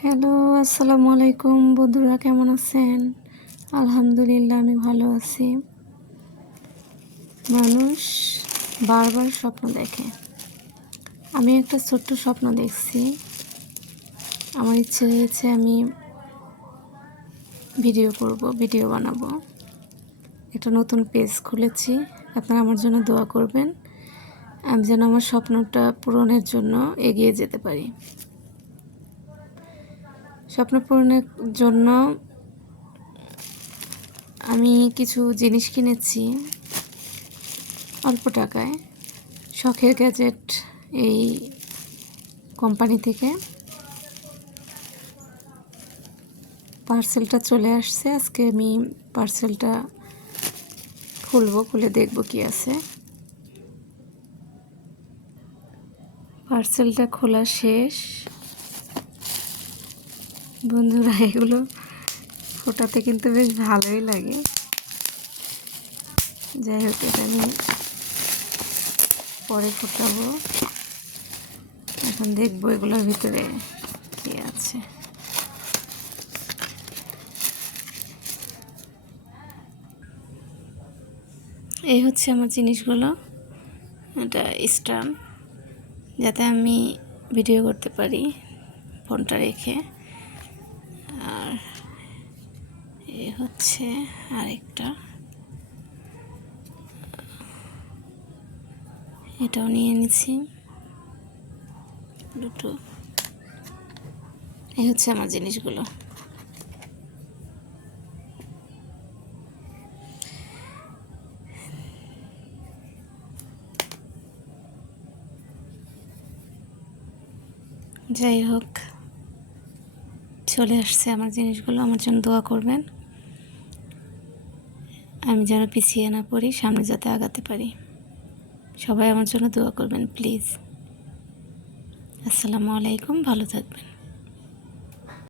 Hello, আসসালামু আলাইকুম বন্ধুরা, কেমন আছেন? আলহামদুলিল্লাহ, আমি ভালো আছি। মানুষ বারবার স্বপ্ন দেখে। আমি একটা ছোট্ট স্বপ্ন দেখছি। আমার ইচ্ছে হয়েছে আমি ভিডিও বানাবো। একটা নতুন পেজ খুলেছি। আপনারা আমার জন্য দোয়া করবেন, আমি যেন আমার স্বপ্নটা পূরণের জন্য এগিয়ে যেতে পারি। স্বপ্ন পূরণের জন্য আমি কিছু জিনিস কিনেছি অল্প টাকায়, শখের গ্যাজেট এই কোম্পানি থেকে। পার্সেলটা চলে আসছে। আজকে আমি পার্সেলটা খুলে দেখব কি আছে। পার্সেলটা খোলা শেষ বন্ধুরা। এগুলো ফোটাতে কিন্তু বেশ ভালোই লাগে। যাই হোক, এটা আমি পরে ফোটাবো। এখন দেখবো এগুলোর ভিতরে কি আছে। এই হচ্ছে আমার জিনিসগুলো। এটা স্ট্যান্ড, যাতে আমি ভিডিও করতে পারি ফোনটা রেখে। আর এই হচ্ছে আরেকটা, এটাও নিয়ে নিছি দুটো। এই হচ্ছে আমার জিনিসগুলো। যাই হোক, চলে আসছে আমার জিনিসগুলো। আমার জন্য দোয়া করবেন, আমি যেন পিছিয়ে না পড়ি, সামনে যাতে আগাতে পারি। সবাই আমার জন্য দোয়া করবেন প্লিজ। আসসালামু আলাইকুম, ভালো থাকবেন।